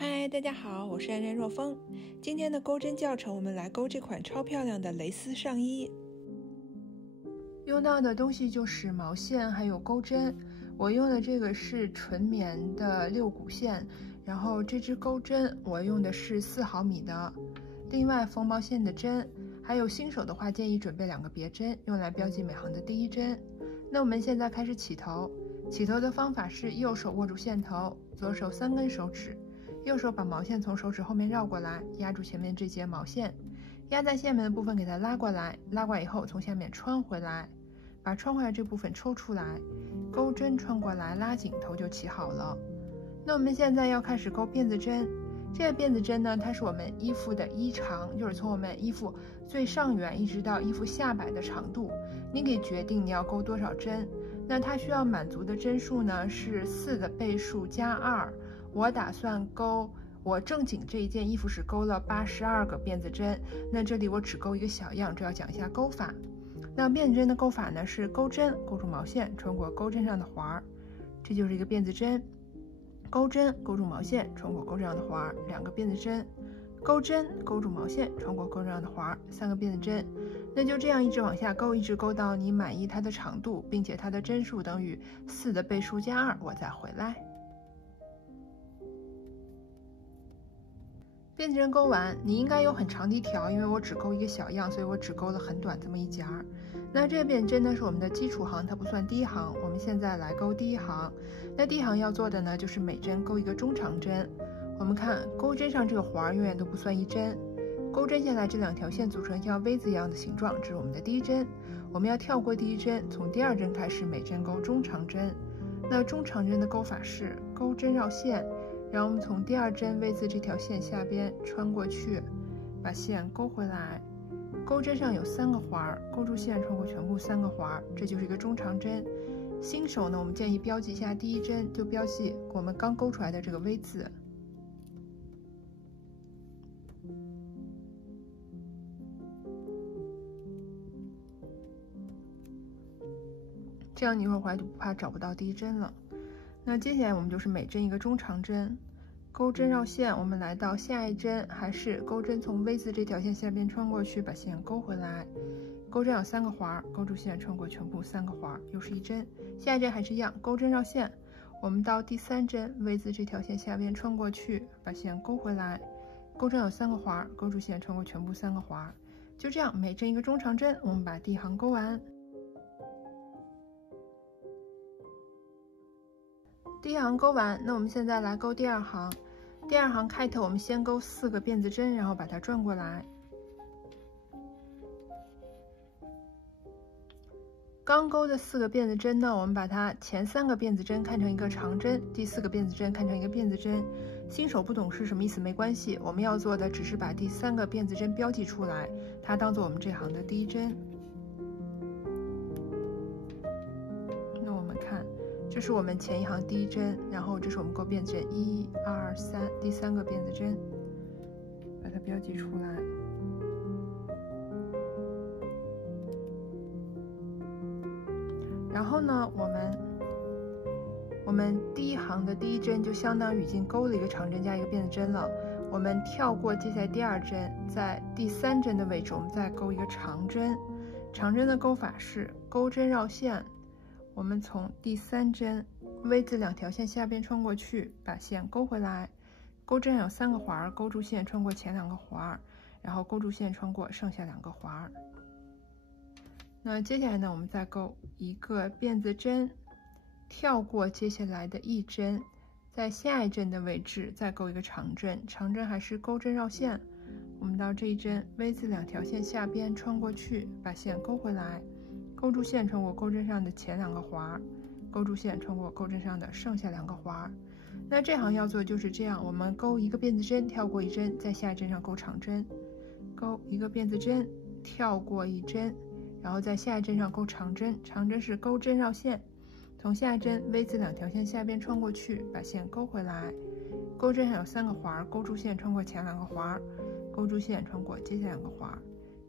嗨，大家好，我是安然若风。今天的钩针教程，我们来钩这款超漂亮的蕾丝上衣。用到的东西就是毛线还有钩针。我用的这个是纯棉的6股线，然后这支钩针我用的是4毫米的。另外缝毛线的针，还有新手的话建议准备2个别针，用来标记每行的第一针。那我们现在开始起头。起头的方法是右手握住线头，左手3根手指，右手把毛线从手指后面绕过来，压住前面这节毛线，压在下面的部分给它拉过来，拉过来以后从下面穿回来，把穿回来这部分抽出来，钩针穿过来拉紧，头就起好了。那我们现在要开始钩辫子针。这个辫子针呢，它是我们衣服的衣长，就是从我们衣服最上缘一直到衣服下摆的长度，你可以决定你要钩多少针。那它需要满足的针数呢是4的倍数加2。我打算钩，我正经这一件衣服是钩了82个辫子针，那这里我只钩一个小样，这要讲一下钩法。那辫子针的钩法呢是钩针勾住毛线，穿过钩针上的环儿，这就是一个辫子针。钩针勾住毛线，穿过钩针上的环儿，2个辫子针。钩针勾住毛线，穿过钩针上的环儿，3个辫子针。那就这样一直往下钩，一直钩到你满意它的长度，并且它的针数等于4的倍数加2，我再回来。辫子针钩完，你应该有很长的一条，因为我只钩一个小样，所以我只钩了很短这么一截儿。那这个辫子针呢是我们的基础行，它不算第一行。我们现在来钩第一行。那第一行要做的呢，就是每针钩一个中长针。我们看钩针上这个环永远都不算一针，钩针下来这2条线组成像 V 字一样的形状，这是我们的第一针。我们要跳过第一针，从第2针开始每针钩中长针。那中长针的钩法是钩针绕线，然后我们从第2针 V 字这条线下边穿过去，把线钩回来。钩针上有3个环，钩住线穿过全部3个环，这就是一个中长针。新手呢，我们建议标记一下第一针，就标记我们刚钩出来的这个 V 字。这样你一会儿回来就不怕找不到第一针了。那接下来我们就是每针一个中长针，钩针绕线，我们来到下一针，还是钩针从 V 字这条线下边穿过去，把线钩回来。钩针有3个环，钩住线穿过全部3个环，又是一针。下一针还是一样，钩针绕线，我们到第3针 V 字这条线下边穿过去，把线钩回来。钩针有3个环，钩住线穿过全部3个环，就这样每针一个中长针，我们把第一行钩完。第一行钩完，那我们现在来钩第2行。第2行开头我们先钩4个辫子针，然后把它转过来。刚钩的4个辫子针呢，我们把它前3个辫子针看成一个长针，第4个辫子针看成一个辫子针。新手不懂是什么意思没关系，我们要做的只是把第3个辫子针标记出来，它当做我们这行的第一针。那我们看，这是我们前一行第一针，然后这是我们钩辫子针1、2、3，第3个辫子针，把它标记出来。然后呢，我们第一行的第一针就相当于已经钩了一个长针加一个辫子针了。我们跳过接下来第2针，在第3针的位置我们再钩一个长针。长针的钩法是钩针绕线，我们从第3针 V 字2条线下边穿过去，把线钩回来。钩针有3个环，钩住线穿过前2个环，然后钩住线穿过剩下2个环。那接下来呢，我们再钩一个辫子针，跳过接下来的一针，在下一针的位置再钩一个长针，长针还是钩针绕线，我们到这一针 V 字2条线下边穿过去，把线钩回来，钩住线穿过钩针上的前2个环，钩住线穿过钩针上的剩下2个环。那这行要做就是这样，我们钩一个辫子针，跳过一针，在下一针上钩长针，钩一个辫子针，跳过一针，然后在下一针上钩长针，长针是钩针绕线，从下一针 V 字2条线下边穿过去，把线钩回来。钩针上有3个环，钩住线穿过前2个环，钩住线穿过接下2个环。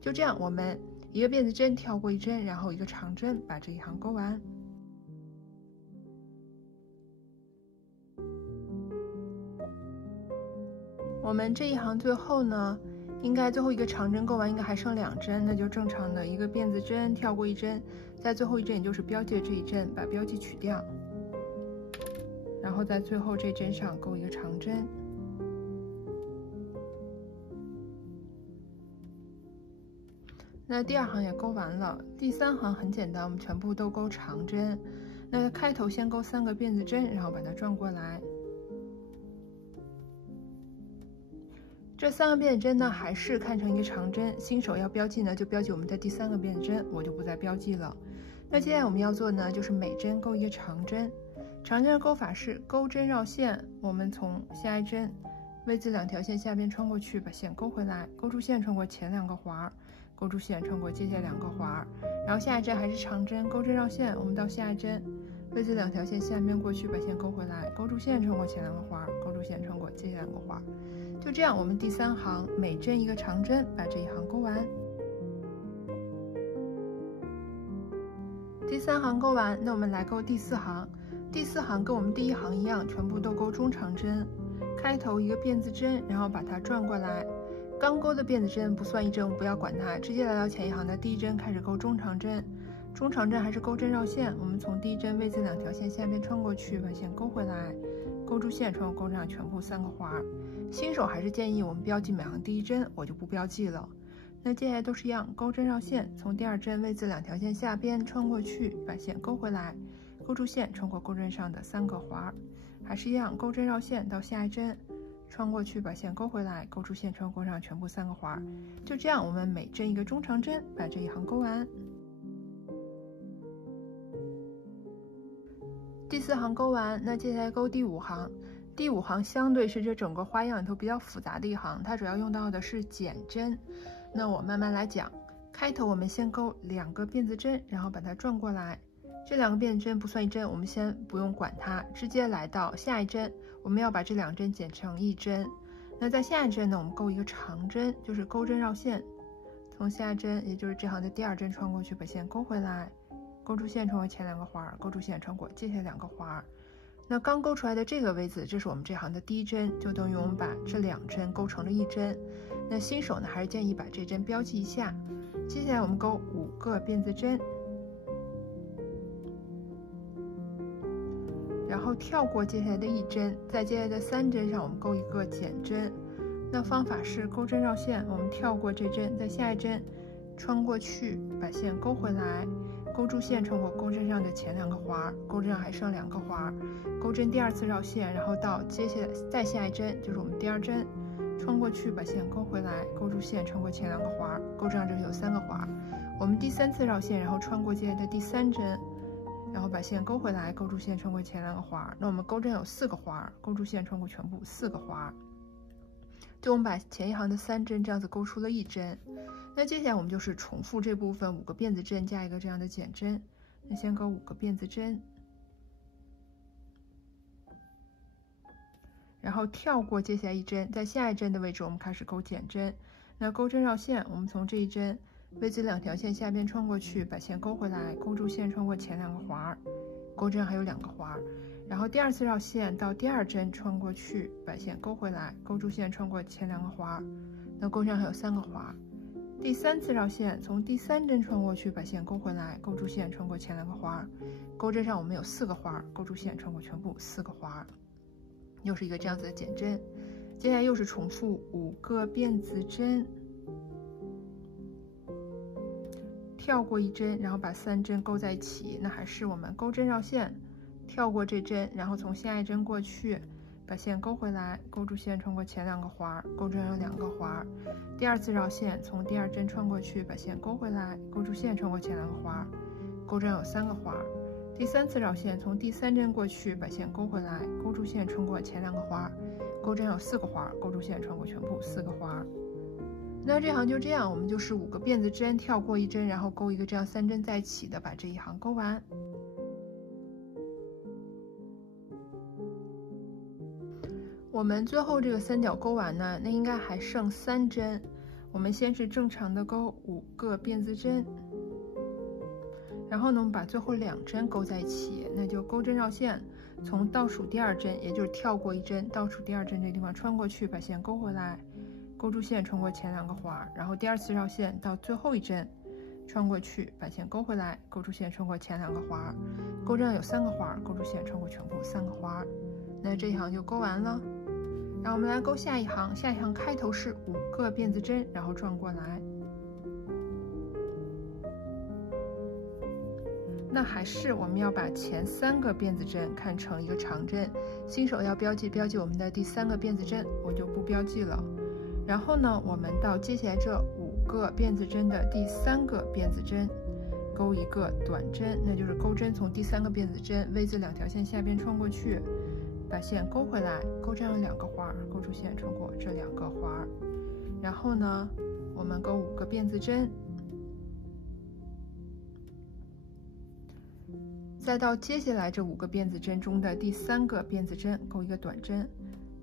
就这样，我们一个辫子针跳过一针，然后一个长针，把这一行钩完。我们这一行最后呢，应该最后一个长针钩完应该还剩2针，那就正常的一个辫子针跳过1针，在最后一针也就是标记的这一针把标记取掉，然后在最后这针上钩一个长针。那第2行也钩完了，第3行很简单，我们全部都钩长针。那开头先钩3个辫子针，然后把它转过来。这3个辫子针呢，还是看成一个长针。新手要标记呢，就标记我们的第3个辫子针，我就不再标记了。那接下来我们要做呢，就是每针钩一个长针。长针的钩法是钩针绕线，我们从下一针 V 字2条线下边穿过去，把线钩回来，钩出线穿过前2个环，钩出线穿过接下2个环，然后下一针还是长针，钩针绕线，我们到下一针 V 字2条线下边过去，把线钩回来，钩出线穿过前2个环，钩出线穿过接下2个环。就这样，我们第3行每针一个长针，把这一行钩完。第3行钩完，那我们来钩第4行。第4行跟我们第1行一样，全部都钩中长针，开头一个辫子针，然后把它转过来。刚钩的辫子针不算1针，我们不要管它，直接来到前一行的第1针开始钩中长针。中长针还是钩针绕线，我们从第1针 V 字2条线下边穿过去，把线钩回来，钩出线穿过钩针上全部3个环。新手还是建议我们标记每行第1针，我就不标记了。那接下来都是一样，钩针绕线，从第2针 V 字2条线下边穿过去，把线钩回来，钩出线穿过钩针上的3个环，还是一样，钩针绕线到下一针，穿过去把线钩回来，钩出线穿过钩上全部3个环。就这样，我们每针一个中长针，把这一行钩完。第4行钩完，那接下来钩第5行。第5行相对是这整个花样里头比较复杂的一行，它主要用到的是减针。那我慢慢来讲。开头我们先钩2个辫子针，然后把它转过来。这2个辫子针不算1针，我们先不用管它，直接来到下一针，我们要把这2针剪成1针。那在下一针呢，我们钩一个长针，就是钩针绕线，从下一针，也就是这行的第2针穿过去，把线钩回来，钩出线穿过前2个环，钩出线穿过接下2个环。那刚钩出来的这个 V 字，这是我们这行的第1针，就等于我们把这2针钩成了1针。那新手呢，还是建议把这针标记一下。接下来我们钩5个辫子针，然后跳过接下来的1针，在接下来的3针上我们钩一个减针。那方法是钩针绕线，我们跳过这针，在下一针穿过去，把线钩回来，钩出线穿过钩针上的前2个环，钩针上还剩2个环，钩针第2次绕线，然后到接下来再下一针，就是我们第2针，穿过去把线钩回来，钩出线穿过前2个环，钩针上这里有3个环。我们第3次绕线，然后穿过接下来的第3针，然后把线钩回来，钩出线穿过前2个环。那我们钩针有4个环，钩出线穿过全部4个环。就我们把前一行的3针这样子钩出了1针。那接下来我们就是重复这部分5个辫子针加一个这样的减针。那先钩5个辫子针，然后跳过接下来1针，在下一针的位置我们开始钩减针。那钩针绕线，我们从这一针 V 字2条线下边穿过去，把线钩回来，钩住线穿过前2个环，钩针还有2个环。然后第2次绕线到第2针穿过去，把线钩回来，钩住线穿过前2个环，那钩针还有3个环。第3次绕线，从第3针穿过去，把线钩回来，钩住线穿过前2个环，钩针上我们有4个环，钩住线穿过全部4个环，又是一个这样子的减针。接下来又是重复5个辫子针，跳过1针，然后把3针钩在一起，那还是我们钩针绕线，跳过这针，然后从下一针过去，把线钩回来，钩住线穿过前2个环，钩针有2个环。第2次绕线，从第2针穿过去，把线钩回来，钩住线穿过前2个环，钩针有3个环。第3次绕线，从第3针过去，把线钩回来，钩住线穿过前2个环，钩针有4个环，钩住线穿过全部4个环。那这行就这样，我们就是5个辫子针，跳过1针，然后钩一个这样3针在一起的，把这一行钩完。我们最后这个3角钩完呢，那应该还剩3针。我们先是正常的钩5个辫子针，然后呢，我们把最后2针钩在一起，那就钩针绕线，从倒数第二针，也就是跳过一针，倒数第二针这个地方穿过去，把线勾回来，勾住线穿过前2个环，然后第2次绕线到最后一针，穿过去，把线勾回来，勾住线穿过前2个环，钩针有3个环，勾住线穿过全部3个环，那这一行就勾完了。然后我们来勾下一行，下一行开头是5个辫子针，然后转过来。那还是我们要把前3个辫子针看成一个长针，新手要标记我们的第3个辫子针，我就不标记了。然后呢，我们到接下来这5个辫子针的第3个辫子针，勾一个短针，那就是钩针从第3个辫子针 V 字2条线下边穿过去，把线勾回来，钩针有2个环，勾住线穿过这2个环。然后呢，我们勾5个辫子针。再到接下来这5个辫子针中的第3个辫子针，勾一个短针，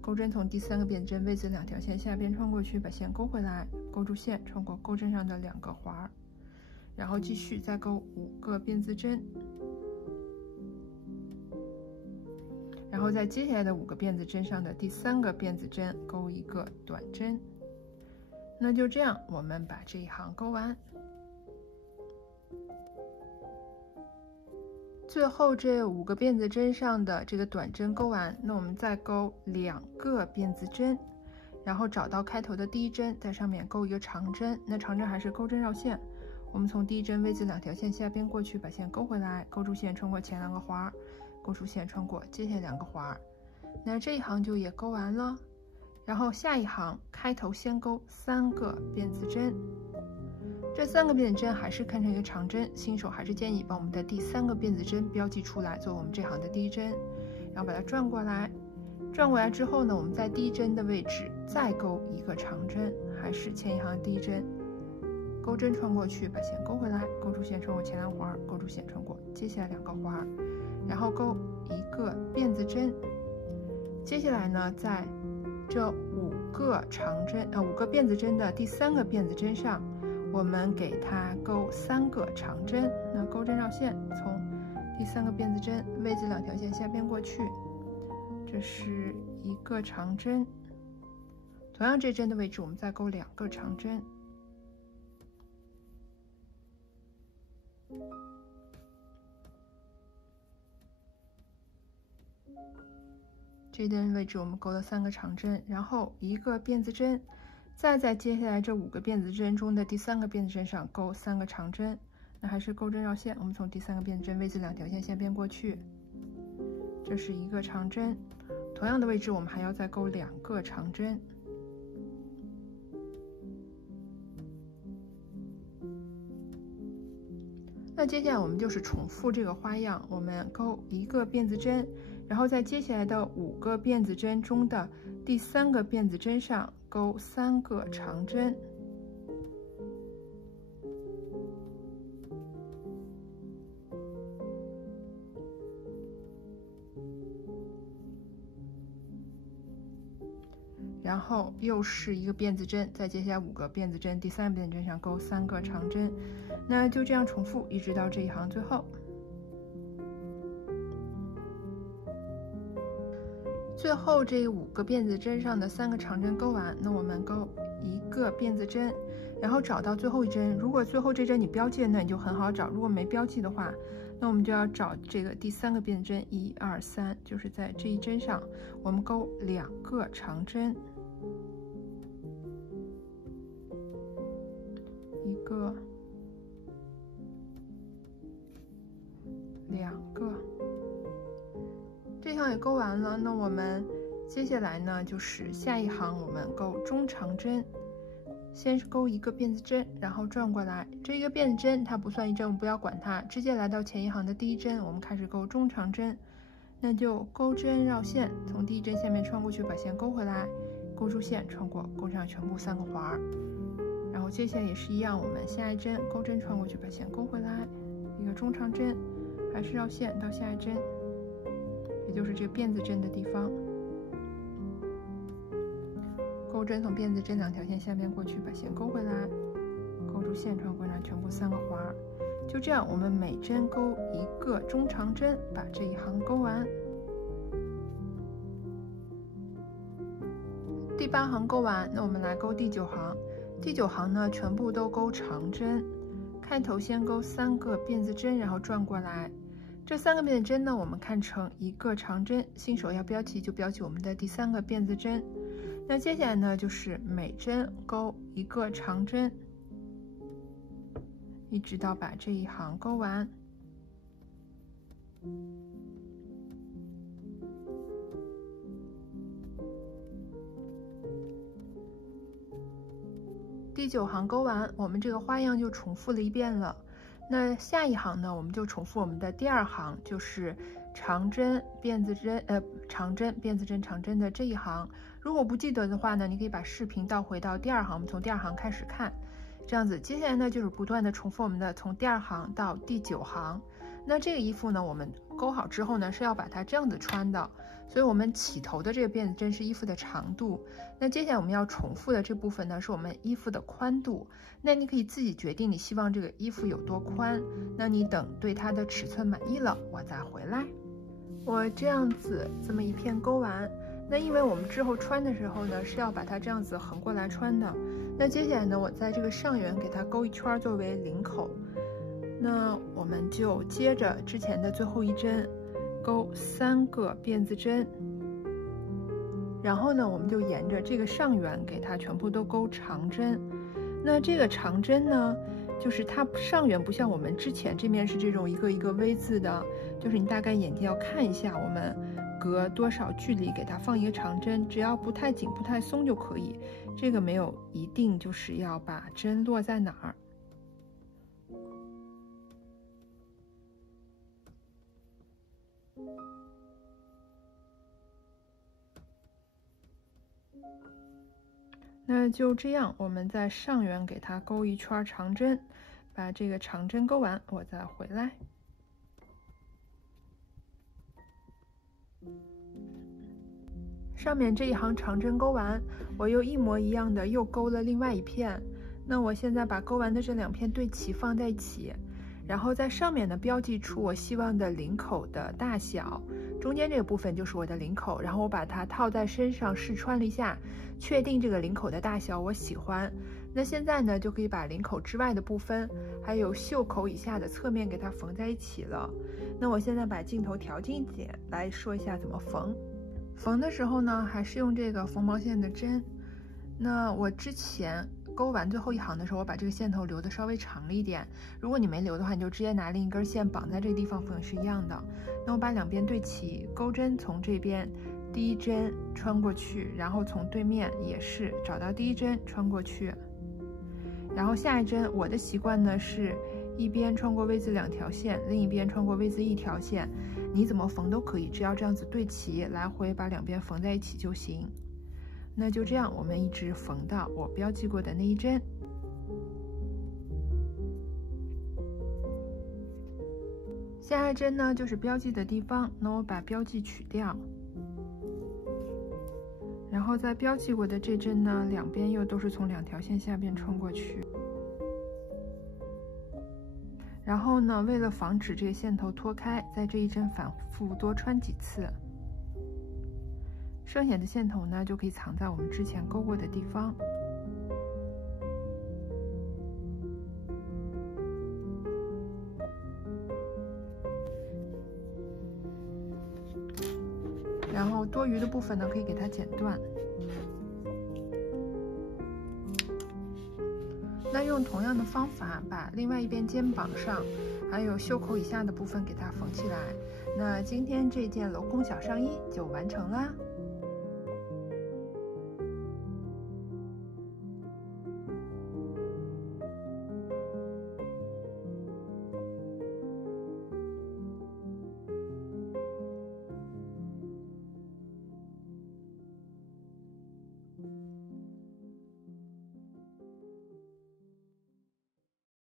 钩针从第3个辫子针 V 字2条线下边穿过去，把线勾回来，勾住线穿过钩针上的2个环，然后继续再勾5个辫子针，然后在接下来的5个辫子针上的第3个辫子针勾一个短针。那就这样，我们把这一行勾完。最后这5个辫子针上的这个短针勾完，那我们再勾2个辫子针，然后找到开头的第1针，在上面勾一个长针，那长针还是钩针绕线，我们从第1针 V 字2条线下边过去，把线勾回来，勾住线穿过前2个环，勾住线穿过接下来2个环，那这一行就也勾完了。然后下一行开头先勾3个辫子针，这3个辫子针还是看成一个长针，新手还是建议把我们的第3个辫子针标记出来，作为我们这行的第1针，然后把它转过来。转过来之后呢，我们在第1针的位置再勾一个长针，还是前一行第1针，钩针穿过去，把线勾回来，勾住线穿过前2环，勾住线穿过接下来2个环，然后勾一个辫子针。接下来呢，在这5个辫子针的第3个辫子针上，我们给它勾3个长针，那钩针绕线，从第3个辫子针 V 字2条线下边过去，这是一个长针。同样这针的位置，我们再勾2个长针。这针位置我们勾了3个长针，然后一个辫子针，再在接下来这5个辫子针中的第3个辫子针上勾3个长针，那还是钩针绕线，我们从第3个辫子针 V 字2条线下边过去，这是一个长针。同样的位置我们还要再勾2个长针。那接下来我们就是重复这个花样，我们勾一个辫子针，然后在接下来的5个辫子针中的第3个辫子针上勾3个长针。然后又是一个辫子针，再接下来5个辫子针，第3个辫子针上勾3个长针，那就这样重复一直到这一行最后。最后这5个辫子针上的3个长针勾完，那我们勾一个辫子针，然后找到最后一针。如果最后这针你标记了，那你就很好找；如果没标记的话，那我们就要找这个第3个辫子针，1、2、3，就是在这一针上，我们勾2个长针，一个、2个。这行也勾完了，那我们接下来呢，就是下一行我们勾中长针。先是勾一个辫子针，然后转过来，这一个辫子针它不算一针，我们不要管它，直接来到前一行的第1针，我们开始勾中长针，那就钩针绕线，从第1针下面穿过去，把线勾回来，勾住线穿过，勾上全部3个环，然后接下来也是一样，我们下一针钩针穿过去，把线勾回来，一个中长针，还是绕线到下一针，也就是这个辫子针的地方。钩针从辫子针2条线下边过去，把线勾回来，勾住线穿过来全部3个环，就这样我们每针勾一个中长针，把这一行勾完。第8行勾完，那我们来勾第9行。第9行呢，全部都勾长针，开头先勾3个辫子针，然后转过来。这3个辫子针呢，我们看成1个长针，新手要标记就标记我们的第3个辫子针。那接下来呢，就是每针勾1个长针，一直到把这一行勾完。第9行勾完，我们这个花样就重复了一遍了。那下一行呢，我们就重复我们的第2行，就是长针、辫子针，长针、辫子针、长针的这一行。如果不记得的话呢，你可以把视频倒回到第2行，我们从第2行开始看，这样子。接下来呢，就是不断的重复我们的从第2行到第9行。那这个衣服呢，我们勾好之后呢，是要把它这样子穿的，所以我们起头的这个辫子针是衣服的长度。那接下来我们要重复的这部分呢，是我们衣服的宽度。那你可以自己决定你希望这个衣服有多宽，那你等对它的尺寸满意了，我再回来。我这样子这么一片勾完，那因为我们之后穿的时候呢，是要把它这样子横过来穿的。那接下来呢，我在这个上缘给它勾一圈作为领口。那我们就接着之前的最后一针，勾3个辫子针，然后呢，我们就沿着这个上缘给它全部都勾长针。那这个长针呢，就是它上缘不像我们之前这面是这种一个一个 V 字的，就是你大概眼睛要看一下我们隔多少距离给它放一个长针，只要不太紧不太松就可以。这个没有一定就是要把针落在哪儿。那就这样，我们在上缘给它勾一圈长针，把这个长针勾完，我再回来。上面这一行长针勾完，我又一模一样的又勾了另外一片。那我现在把勾完的这2片对齐放在一起，然后在上面呢标记出我希望的领口的大小，中间这个部分就是我的领口，然后我把它套在身上试穿了一下，确定这个领口的大小我喜欢。那现在呢，就可以把领口之外的部分，还有袖口以下的侧面给它缝在一起了。那我现在把镜头调近一点来说一下怎么缝。缝的时候呢，还是用这个缝毛线的针。那我之前勾完最后一行的时候，我把这个线头留的稍微长了一点，如果你没留的话，你就直接拿另一根线绑在这个地方缝是一样的。那我把2边对齐，钩针从这边第1针穿过去，然后从对面也是找到第1针穿过去，然后下一针我的习惯呢是一边穿过 V 字2条线，另一边穿过 V 字1条线，你怎么缝都可以，只要这样子对齐，来回把2边缝在一起就行。那就这样，我们一直缝到我标记过的那1针。下一针呢，就是标记的地方，那我把标记取掉，然后在标记过的这针呢，2边又都是从2条线下边穿过去。然后呢，为了防止这个线头脱开，在这一针反复多穿几次。剩下的线头呢，就可以藏在我们之前勾过的地方。然后多余的部分呢，可以给它剪断。那用同样的方法，把另外一边肩膀上还有袖口以下的部分给它缝起来。那今天这件镂空小上衣就完成啦。